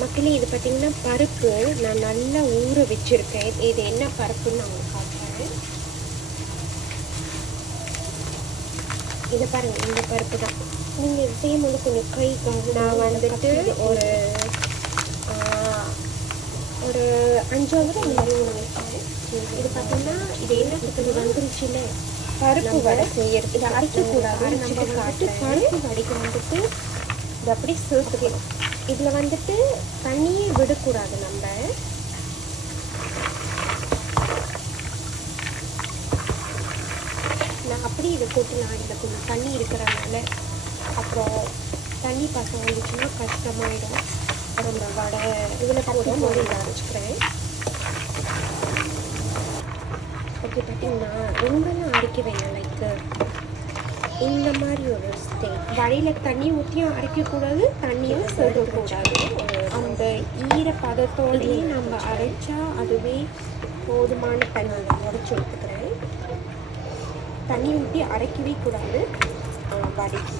மக்களே இது பார்த்தீங்கன்னா பருப்பு. நான் நல்லா ஊற வச்சுருக்கேன். இது என்ன பருப்புன்னு நான் உங்களுக்கு காட்டுறேன். இதை பாருங்க இந்த பருப்பு தான். நீங்கள் இது செய்யும்போது கொஞ்சம் கை நான் வந்துட்டு ஒரு ஆஹ், ஒரு அஞ்சாவது மாதிரி ஊற வைப்பேன் இது பார்த்தீங்கன்னா இது என்னத்துக்கு வந்துருச்சுல பருப்பு வடை செய்யறது இதை அரைக்கக்கூடாது நம்ம காட்டு பருப்பு வடைக்கு வந்துட்டு இது அப்படியே சேர்த்துக்கணும். இதில் வந்துட்டு தண்ணியே விடக்கூடாது நம்ம. நான் அப்படியே இதை போட்டு நான் இதில் கொஞ்சம் தண்ணி இருக்கிறனால அப்புறம் தண்ணி பசம் வந்துச்சுன்னா கஷ்டமாயிடும். அப்புறம் இந்த வடை இதில் போட்டு இதை அரைச்சிக்கிறேன். ஓகே பார்த்தீங்கன்னா ரொம்பலாம் அரைக்க வேணாம் லைக் இந்த மாதிரி ஒரு ஸ்டேட் வடையில் தண்ணி ஊற்றியும் அரைக்கக்கூடாது தண்ணியும் சேர்க்கக்கூடாது அந்த ஈரப்பதத்தோடையே நம்ம அரைச்சா அதுவே போதுமான தண்ணி உடச்சி எடுத்துக்கிறேன். தண்ணி ஊற்றி அரைக்கவே கூடாது. வடைக்கு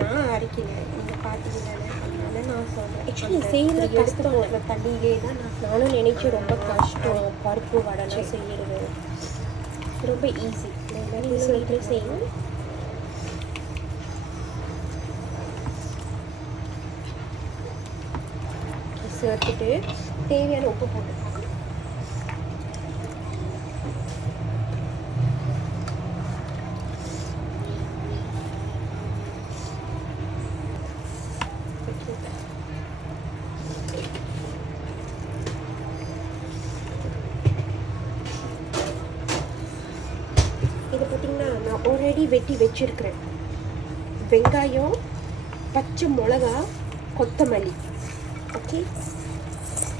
நான் அரைக்கல. நீங்கள் பார்த்தீங்கன்னா அதனால நான் சொல்கிறேன் ஆக்சுவலி செய்கிற கஷ்டம் இல்லை. தண்ணியிலே தான் நான் நானும் நினைச்சேன் ரொம்ப கஷ்டம். பருப்பு வடைலாம் செய்கிறது ரொம்ப ஈஸி நீங்கள் வீட்டில் செய்யும் சேர்த்துட்டு தேவையான உப்பு போட்டு இது பார்த்தீங்கன்னா நான் ஆல்ரெடி வெட்டி வச்சிருக்கிறேன். வெங்காயம் பச்சை மிளகா கொத்தமல்லி. ஓகே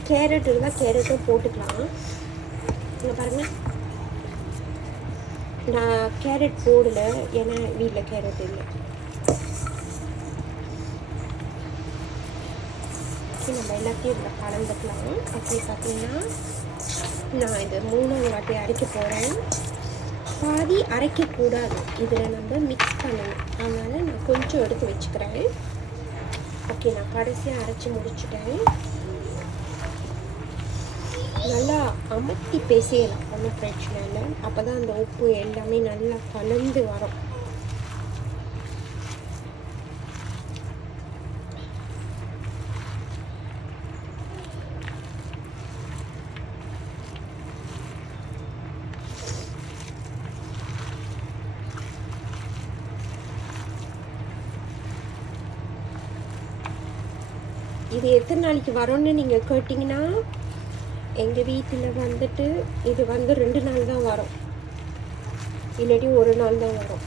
கேரட் இருந்தால் கேரட்டும் போட்டுக்கலாம். இங்கே பாருங்கள் நான் கேரட் போடல ஏன்னா வீட்டில் கேரட் இல்லை. ஓகே, நம்ம எல்லாத்தையும் இதில் கலந்துக்கலாம். அப்படி பார்த்தீங்கன்னா நான் இது மூணாவது வாட்டி அரைக்க போகிறேன் பாதி அரைக்கக்கூடாது. இதில் நம்ம மிக்ஸ் பண்ணணும். அதனால் நான் கொஞ்சம் எடுத்து வச்சுக்கிறேன். ஓகே நான் கடைசியாக அரைச்சி முடிச்சிட்டேன். நல்லா அமர்த்தி பேசியலாம் ஒன்றும் பிரச்சனை இல்லை. அப்போ தான் அந்த உப்பு எல்லாமே நல்லா கலந்து வரும். இது எத்தனை நாளைக்கு வரும்னு நீங்கள் கேட்டிங்கன்னா எங்கள் வீட்டில் வந்துட்டு இது வந்து ரெண்டு நாள் தான் வரும். இல்லாட்டி ஒரு நாள் தான் வரும்.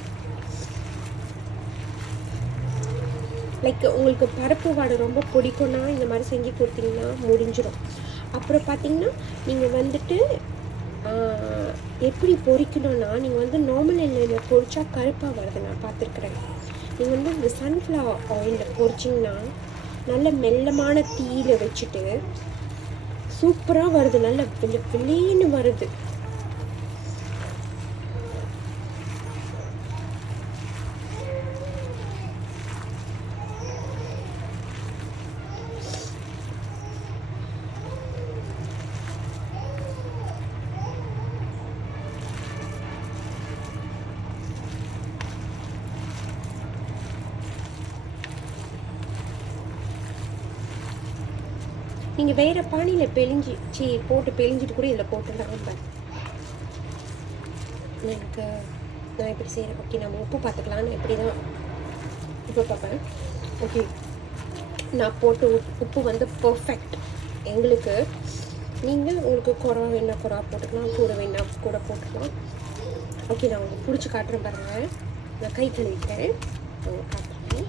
லைக் உங்களுக்கு பருப்பு வடை ரொம்ப பிடிக்கும்னா இந்த மாதிரி செஞ்சு கொடுத்தீங்கன்னா முடிஞ்சிடும் அப்புறம் பார்த்தீங்கன்னா நீங்கள் வந்துட்டு எப்படி பொறிக்கணும்னா நீங்கள் வந்து நார்மல் எண்ணெயில் பொறிச்சா கருப்பாக வருது. நான் பார்த்துருக்குறேன். நீங்கள் வந்து இந்த சன்ஃப்ளவர் ஆயிலில் பொரிச்சிங்கன்னா நல்ல மெல்லமான தீயில வச்சுட்டு சூப்பராக வருது. நல்ல வெள்ளை வெள்ளேன்னு வருது. நீங்கள் வேறு பானியில் பிழிஞ்சு சி போட்டு பிழிஞ்சிட்டு கூட இதில் போட்டுடலாம் நம்ம எனக்கு நான் எப்படி செய்கிறேன் ஓகே நம்ம உப்பு பார்த்துக்கலாம்னு இப்படி தான் உப்பு பார்ப்பேன் ஓகே நான் போட்டு உப்பு வந்து பர்ஃபெக்ட் எங்களுக்கு நீங்கள் உங்களுக்கு குறை வேணா குறவா போட்டுக்கலாம் கூட வேணா கூட போட்டுக்கலாம். ஓகே நான் உங்களுக்கு பிடிச்சி காட்டுறேன் பாருங்கள் நான் கை கழுவிட்டேன் காட்டுறேன்.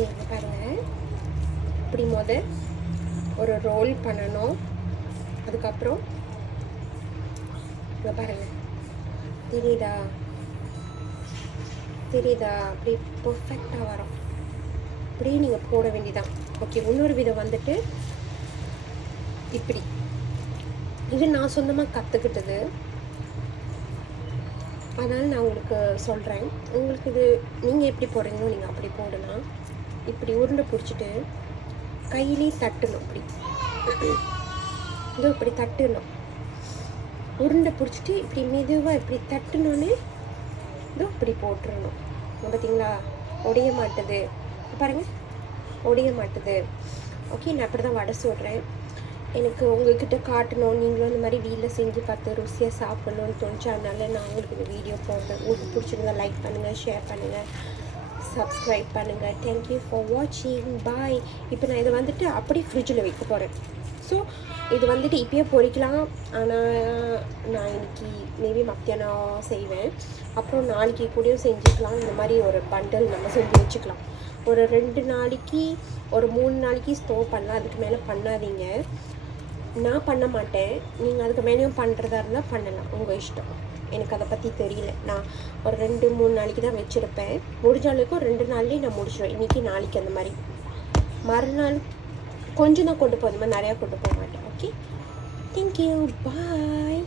ஓகே பாருங்கள் இப்படி முத ஒரு ரோல் பண்ணணும். அதுக்கப்புறம் இங்க பாருங்கள் தெரியுதா? தெரியுதா? அப்படி பர்ஃபெக்டாக வரும். அப்படியே நீங்கள் போட வேண்டியதான் ஓகே இன்னொரு விதம் வந்துட்டு இப்படி. இது நான் சொந்தமாக கற்றுக்கிட்டது அதனால் நான் உங்களுக்கு சொல்கிறேன் உங்களுக்கு இது நீங்கள் எப்படி போடுறீங்களோ நீங்கள் அப்படி போடலாம். இப்படி உருண்டை பிடிச்சிட்டு கையிலே தட்டணும் இப்படி இதோ இப்படி தட்டணும். உருண்டை பிடிச்சிட்டு இப்படி மெதுவாக இப்படி தட்டினோன்னே இதோ இப்படி போட்டுடணும் பார்த்தீங்களா உடைய மாட்டுது. பாருங்க. உடைய மாட்டுது. ஓகே நான் அப்படி தான் வடை சொல்கிறேன் எனக்கு உங்ககிட்ட காட்டணும். நீங்களும் இந்த மாதிரி வீட்டில் செஞ்சு பார்த்து ருசியாக சாப்பிடணும்னு தோணுச்சு. அதனால நான் உங்களுக்கு இந்த வீடியோ போடுறேன். உங்களுக்கு பிடிச்சிருந்தா லைக் பண்ணுங்கள் ஷேர் பண்ணுங்கள் சப்ஸ்கிரைப் பண்ணுங்கள் தேங்க்யூ ஃபார் வாட்சிங் பாய் இப்போ நான் இதை வந்துட்டு அப்படியே ஃப்ரிட்ஜில் வைக்க போகிறேன் ஸோ இது வந்துட்டு இப்போயே பொறிக்கலாம். ஆனால் நான் இன்னைக்கு மேபி மத்தியானம் செய்வேன். அப்புறம் நாளைக்கு கூடயும் செஞ்சுக்கலாம். இந்த மாதிரி ஒரு பண்டல் நம்ம செஞ்சு வச்சுக்கலாம். ஒரு ரெண்டு நாளைக்கு ஒரு மூணு நாளைக்கு ஸ்டோவ் பண்ணலாம். அதுக்கு மேலே பண்ணாதீங்க. நான் பண்ண மாட்டேன். நீங்கள் அதுக்கு மேலேயும் பண்ணுறதா இருந்தால் பண்ணலாம். உங்கள் இஷ்டம். எனக்கு அதை பற்றி தெரியல. நான் ஒரு ரெண்டு மூணு நாளைக்கு தான் வச்சுருப்பேன். முடிஞ்ச அளவுக்கு ஒரு ரெண்டு நாள்லேயே நான் முடிச்சிடுவேன் இன்றைக்கி நாளைக்கு அந்த மாதிரி. மறுநாள் கொஞ்சம் தான் கொண்டு போக மாதிரி நிறையா கொண்டு போக மாட்டேன். Okay thank you bye